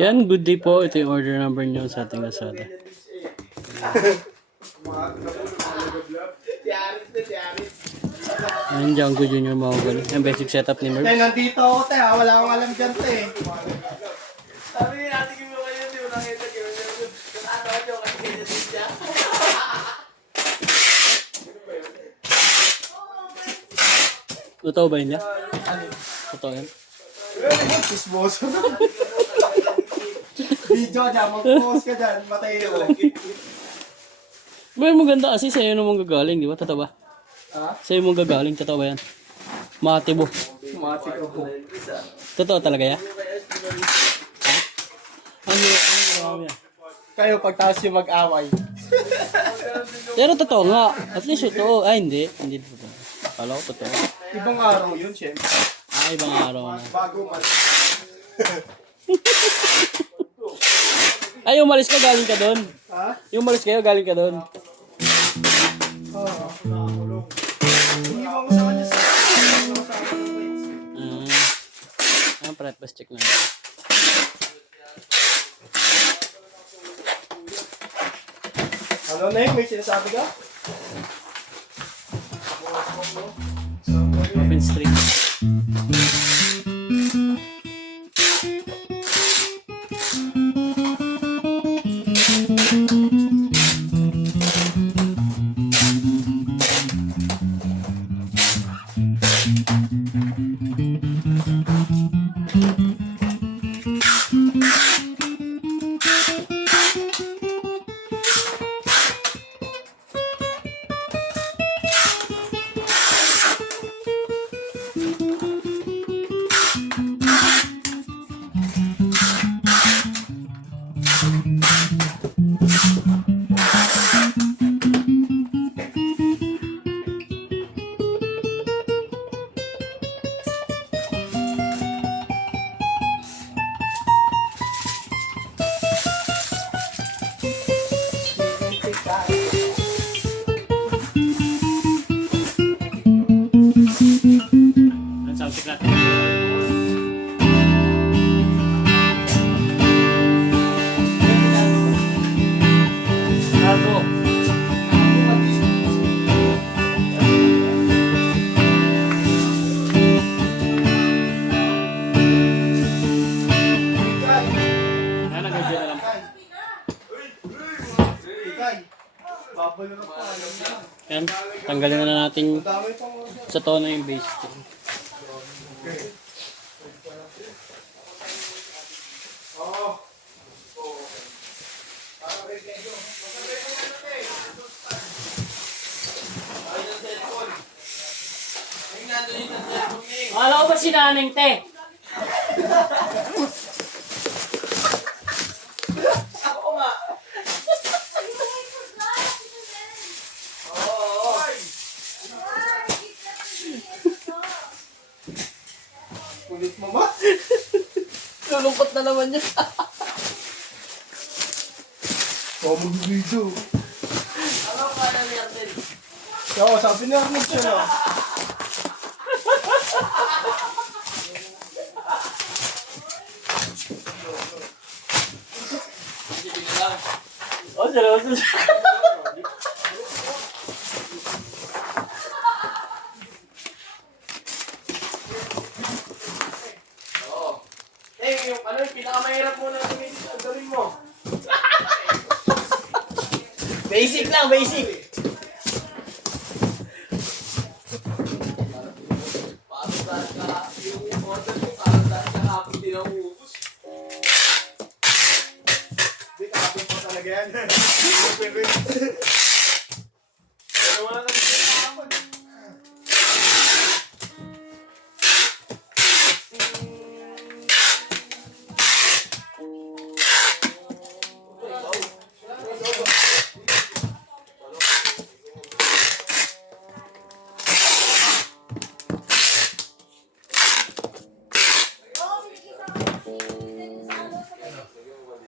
Yan, good day po. Ito yung order number nyo sa ating Lazada. Ayan, Django Junior Mahogany. Yung basic setup ni Merv. Tay, nandito ako, tay, ha? Wala akong alam dyan, tay. Sabi ni natin yung mga yun, di mo nakita yung ano nyo, kasi ganyan din siya. Totoo ba yun yan? Totoo yan? Chismoso. Video dyan, mag-post ka dyan, matay ko. Ba, maganda kasi sa'yo naman gagaling, di ba? Totoo ba? Ha? Sa'yo mong gagaling, totoo ba yan? Matibo. Mati ko po. Totoo talaga yan? Ano yung yan? Kayo, pagtaas yung mag-away. Pero totoo nga. At least totoo. Ay, hindi. Hindi totoo. Akala ko totoo. Ibang araw yun, syempre. Ibang araw na. Bago man. Ay, umalis ka, galing ka doon. Ha? Yung umalis kayo, galing ka doon. Oo. Hindi mo ko sa kanya sa Breakfast check na. Ano, Nek? May sinasabi ka? Open street. Ang sound check natin. Gago. Yan, nag-video na lang. Ikay. Babalo na pa. Yan, tanggalin na natin Ang dami pang sa tono yung base. Akala ko ba si Naneng, te? Ako nga. Oo. kulit mo ba? Lulungkot na naman niya. Oo, mag-video. Ano ka na ni Arnel? Oo, sabi na Arnold siya na. Oh, seryoso. Yung ano, yung pinakamahirap muna na gawin mo. Basic lang, basic. Paano ba yung order mo?